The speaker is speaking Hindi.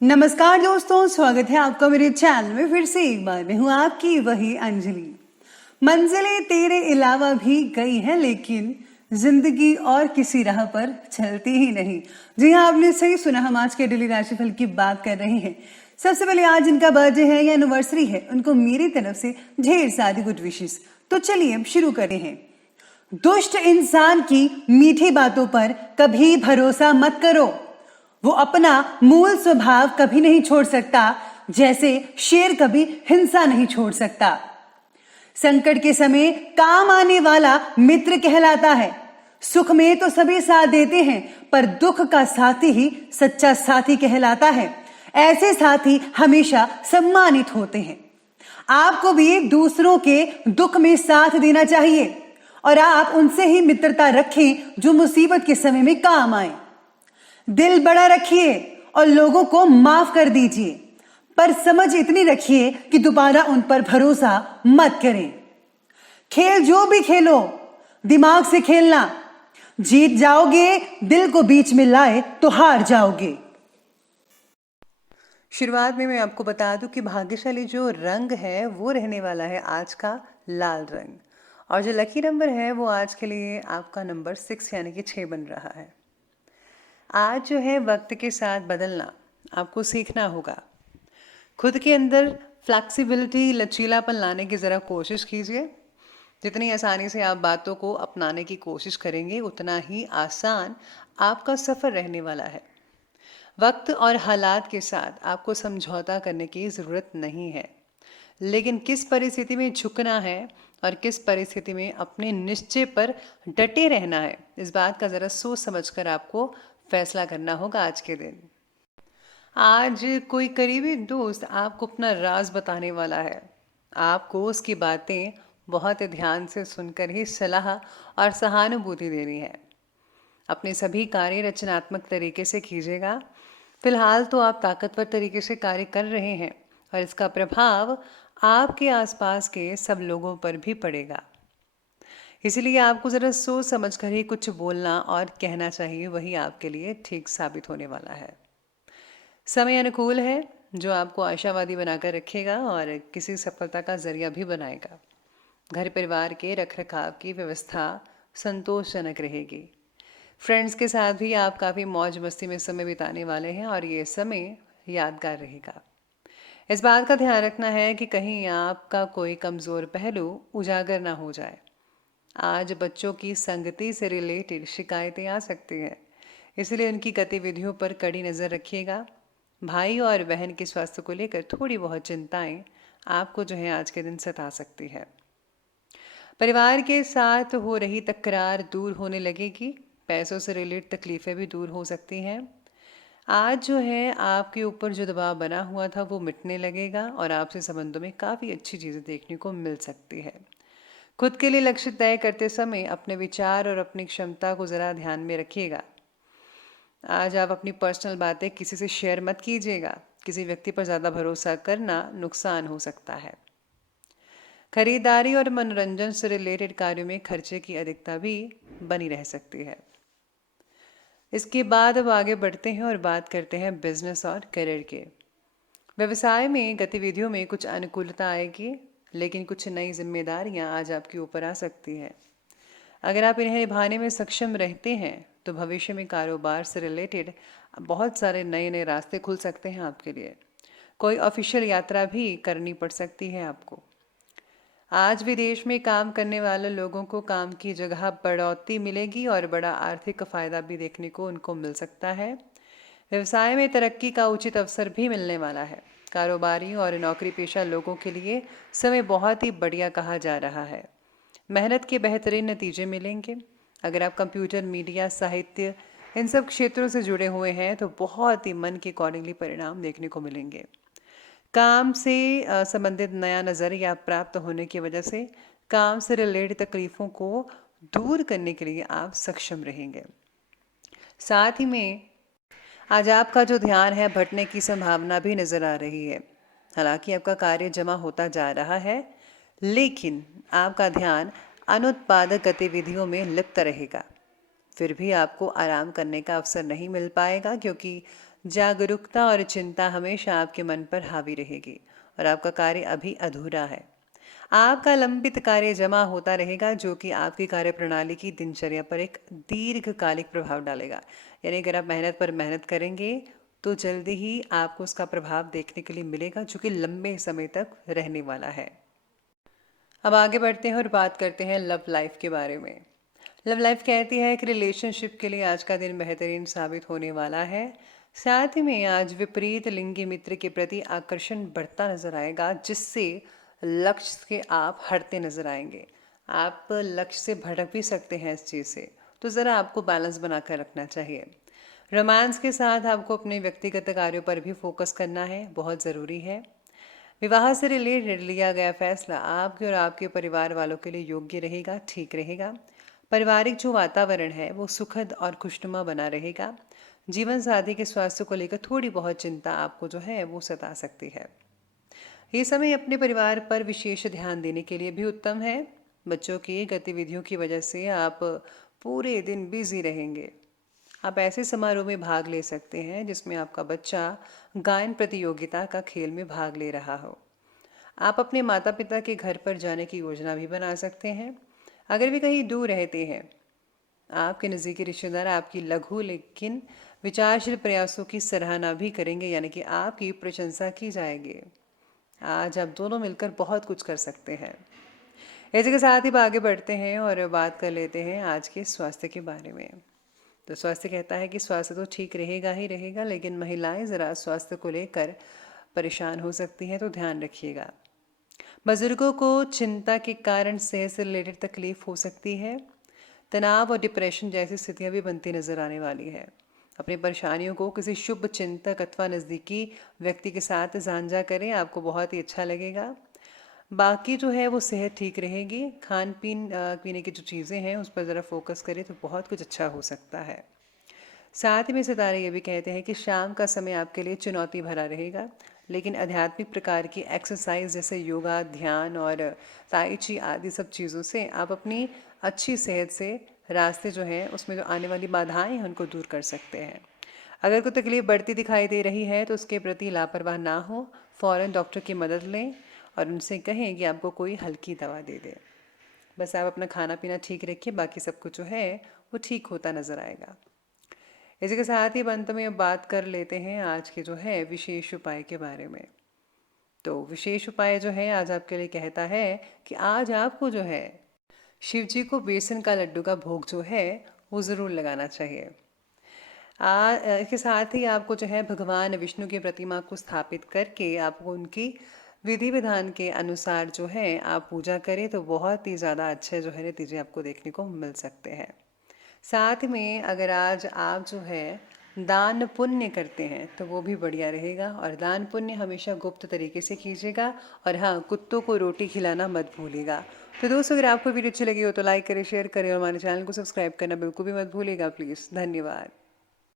नमस्कार दोस्तों, स्वागत है आपका मेरे चैनल में। फिर से एक बार मैं हूं आपकी वही अंजलि। मंजिलें तेरे अलावा भी गई हैं, लेकिन जिंदगी और किसी राह पर चलती ही नहीं। जी हाँ, आपने सही सुना, हम आज के डेली राशिफल की बात कर रहे हैं। सबसे पहले आज इनका बर्थडे है या एनिवर्सरी है, उनको मेरी तरफ से ढेर सारी गुड विशेस। तो चलिए अब शुरू करते हैं। दुष्ट इंसान की मीठी बातों पर कभी भरोसा मत करो। वो अपना मूल स्वभाव कभी नहीं छोड़ सकता, जैसे शेर कभी हिंसा नहीं छोड़ सकता। संकट के समय काम आने वाला मित्र कहलाता है। सुख में तो सभी साथ देते हैं, पर दुख का साथी ही सच्चा साथी कहलाता है। ऐसे साथी हमेशा सम्मानित होते हैं। आपको भी दूसरों के दुख में साथ देना चाहिए और आप उनसे ही मित्रता रखें जो मुसीबत के समय में काम आए। दिल बड़ा रखिए और लोगों को माफ कर दीजिए, पर समझ इतनी रखिए कि दोबारा उन पर भरोसा मत करें। खेल जो भी खेलो, दिमाग से खेलना। जीत जाओगे, दिल को बीच में लाए तो हार जाओगे। शुरुआत में मैं आपको बता दूं कि भाग्यशाली जो रंग है वो रहने वाला है आज का लाल रंग, और जो लकी नंबर है वो आज के लिए आपका नंबर 6 यानी कि 6 बन रहा है। आज जो है वक्त के साथ बदलना आपको सीखना होगा। खुद के अंदर फ्लैक्सिबिलिटी, लचीलापन लाने की ज़रा कोशिश कीजिए। जितनी आसानी से आप बातों को अपनाने की कोशिश करेंगे, उतना ही आसान आपका सफ़र रहने वाला है। वक्त और हालात के साथ आपको समझौता करने की ज़रूरत नहीं है, लेकिन किस परिस्थिति में झुकना है और किस परिस्थिति में अपने निश्चय पर डटे रहना है, इस बात का ज़रा सोच समझकर आपको फैसला करना होगा आज के दिन। आज कोई करीबी दोस्त आपको अपना राज बताने वाला है। आपको उसकी बातें बहुत ध्यान से सुनकर ही सलाह और सहानुभूति देनी है। अपने सभी कार्य रचनात्मक तरीके से कीजिएगा। फिलहाल तो आप ताकतवर तरीके से कार्य कर रहे हैं और इसका प्रभाव आपके आसपास के सब लोगों पर भी पड़ेगा। इसलिए आपको ज़रा सोच समझ कर ही कुछ बोलना और कहना चाहिए, वही आपके लिए ठीक साबित होने वाला है। समय अनुकूल है, जो आपको आशावादी बनाकर रखेगा और किसी सफलता का जरिया भी बनाएगा। घर परिवार के रखरखाव की व्यवस्था संतोषजनक रहेगी। फ्रेंड्स के साथ भी आप काफ़ी मौज मस्ती में समय बिताने वाले हैं और ये समय यादगार रहेगा। इस बात का ध्यान रखना है कि कहीं आपका कोई कमज़ोर पहलू उजागर ना हो जाए। आज बच्चों की संगति से रिलेटेड शिकायतें आ सकती हैं, इसलिए उनकी गतिविधियों पर कड़ी नज़र रखिएगा। भाई और बहन के स्वास्थ्य को लेकर थोड़ी बहुत चिंताएं आपको जो है आज के दिन सता सकती है। परिवार के साथ हो रही तकरार दूर होने लगेगी। पैसों से रिलेटेड तकलीफ़ें भी दूर हो सकती हैं। आज जो है आपके ऊपर जो दबाव बना हुआ था वो मिटने लगेगा और आपसे संबंधों में काफ़ी अच्छी चीज़ें देखने को मिल सकती है। खुद के लिए लक्ष्य तय करते समय अपने विचार और अपनी क्षमता को ज़रा ध्यान में रखिएगा। आज आप अपनी पर्सनल बातें किसी से शेयर मत कीजिएगा। किसी व्यक्ति पर ज़्यादा भरोसा करना नुकसान हो सकता है। खरीदारी और मनोरंजन से रिलेटेड कार्यों में खर्चे की अधिकता भी बनी रह सकती है। इसके बाद अब आगे बढ़ते हैं और बात करते हैं बिजनेस और करियर के। व्यवसाय में गतिविधियों में कुछ अनुकूलता आएगी, लेकिन कुछ नई जिम्मेदारियां आज आपके ऊपर आ सकती हैं। अगर आप इन्हें निभाने में सक्षम रहते हैं तो भविष्य में कारोबार से रिलेटेड बहुत सारे नए नए रास्ते खुल सकते हैं आपके लिए। कोई ऑफिशियल यात्रा भी करनी पड़ सकती है आपको। आज विदेश में काम करने वाले लोगों को काम की जगह बढ़ोतरी मिलेगी और बड़ा आर्थिक फ़ायदा भी देखने को उनको मिल सकता है। व्यवसाय में तरक्की का उचित अवसर भी मिलने वाला है। कारोबारी और नौकरी पेशा लोगों के लिए समय बहुत ही बढ़िया कहा जा रहा है। मेहनत के बेहतरीन नतीजे मिलेंगे। अगर आप कंप्यूटर, मीडिया, साहित्य इन सब क्षेत्रों से जुड़े हुए हैं तो बहुत ही मन के अकॉर्डिंगली परिणाम देखने को मिलेंगे। काम से संबंधित नया नज़रिया प्राप्त होने की वजह से काम से रिलेटेड तकलीफ़ों को दूर करने के लिए आप सक्षम रहेंगे। साथ ही में आज आपका जो ध्यान है भटने की संभावना भी नज़र आ रही है। हालांकि आपका कार्य जमा होता जा रहा है, लेकिन आपका ध्यान अनुत्पादक गतिविधियों में लिप्त रहेगा। फिर भी आपको आराम करने का अवसर नहीं मिल पाएगा, क्योंकि जागरूकता और चिंता हमेशा आपके मन पर हावी रहेगी और आपका कार्य अभी अधूरा है। आपका लंबित कार्य जमा होता रहेगा जो कि आपकी कार्यप्रणाली की दिनचर्या पर एक दीर्घकालिक प्रभाव डालेगा। यानी अगर आप मेहनत पर मेहनत करेंगे तो जल्दी ही आपको उसका प्रभाव देखने के लिए मिलेगा जो कि लंबे समय तक रहने वाला है। अब आगे बढ़ते हैं और बात करते हैं लव लाइफ के बारे में। लव लाइफ कहती है कि रिलेशनशिप के लिए आज का दिन बेहतरीन साबित होने वाला है। साथ ही में आज विपरीत लिंगी मित्र के प्रति आकर्षण बढ़ता नजर आएगा जिससे लक्ष्य के आप हटते नजर आएंगे। आप लक्ष्य से भटक भी सकते हैं इस चीज़ से, तो ज़रा आपको बैलेंस बनाकर रखना चाहिए। रोमांस के साथ आपको अपने व्यक्तिगत कार्यों पर भी फोकस करना है, बहुत ज़रूरी है। विवाह से रिलेटेड लिया गया फैसला आपके और आपके परिवार वालों के लिए योग्य रहेगा, ठीक रहेगा। पारिवारिक जो वातावरण है वो सुखद और खुशनुमा बना रहेगा। जीवन साथी के स्वास्थ्य को लेकर थोड़ी बहुत चिंता आपको जो है वो सता सकती है। ये समय अपने परिवार पर विशेष ध्यान देने के लिए भी उत्तम है। बच्चों की गतिविधियों की वजह से आप पूरे दिन बिजी रहेंगे। आप ऐसे समारोह में भाग ले सकते हैं जिसमें आपका बच्चा गायन प्रतियोगिता का खेल में भाग ले रहा हो। आप अपने माता पिता के घर पर जाने की योजना भी बना सकते हैं। अगर वे कहीं दूर रहते हैं, आपके नज़दीकी रिश्तेदार आपकी लघु लेकिन विचारशील प्रयासों की सराहना भी करेंगे, यानी कि आपकी प्रशंसा की जाएगी। आज आप दोनों मिलकर बहुत कुछ कर सकते हैं। इसी के साथ ही आगे बढ़ते हैं और बात कर लेते हैं आज के स्वास्थ्य के बारे में। तो स्वास्थ्य कहता है कि स्वास्थ्य तो ठीक रहेगा ही रहेगा, लेकिन महिलाएं ज़रा स्वास्थ्य को लेकर परेशान हो सकती हैं, तो ध्यान रखिएगा। बुजुर्गों को चिंता के कारण सेहत से रिलेटेड तकलीफ हो सकती है। तनाव और डिप्रेशन जैसी स्थितियां भी बनती नजर आने वाली है। अपनी परेशानियों को किसी शुभ चिंतक अथवा नज़दीकी व्यक्ति के साथ साझा करें, आपको बहुत ही अच्छा लगेगा। बाकी जो है वो सेहत ठीक रहेगी। खान पीन पीने की जो चीज़ें हैं उस पर ज़रा फोकस करें तो बहुत कुछ अच्छा हो सकता है। साथ ही में सितारे ये भी कहते हैं कि शाम का समय आपके लिए चुनौती भरा रहेगा, लेकिन आध्यात्मिक प्रकार की एक्सरसाइज जैसे योगा, ध्यान और ताई ची आदि सब चीज़ों से आप अपनी अच्छी सेहत से रास्ते जो हैं उसमें जो आने वाली बाधाएं हैं उनको दूर कर सकते हैं। अगर कोई तकलीफ बढ़ती दिखाई दे रही है तो उसके प्रति लापरवाह ना हो, फ़ौरन डॉक्टर की मदद लें और उनसे कहें कि आपको कोई हल्की दवा दे दे। बस आप अपना खाना पीना ठीक रखिए, बाकी सब कुछ जो है वो ठीक होता नज़र आएगा। इसी के साथ ही अंत में अब बात कर लेते हैं आज के जो है विशेष उपाय के बारे में। तो विशेष उपाय जो है आज आपके लिए कहता है कि आज आपको जो है शिव जी को बेसन का लड्डू का भोग जो है वो ज़रूर लगाना चाहिए। इसके साथ ही आपको जो है भगवान विष्णु की प्रतिमा को स्थापित करके आपको उनकी विधि विधान के अनुसार जो है आप पूजा करें तो बहुत ही ज़्यादा अच्छे जो है नतीजे आपको देखने को मिल सकते हैं। साथ में अगर आज आप जो है दान पुण्य करते हैं तो वो भी बढ़िया रहेगा, और दान पुण्य हमेशा गुप्त तरीके से कीजिएगा। और हाँ, कुत्तों को रोटी खिलाना मत भूलिएगा। तो दोस्तों, अगर आपको वीडियो अच्छी लगी हो तो लाइक करें, शेयर करें और हमारे चैनल को सब्सक्राइब करना बिल्कुल भी मत भूलिएगा प्लीज़। धन्यवाद।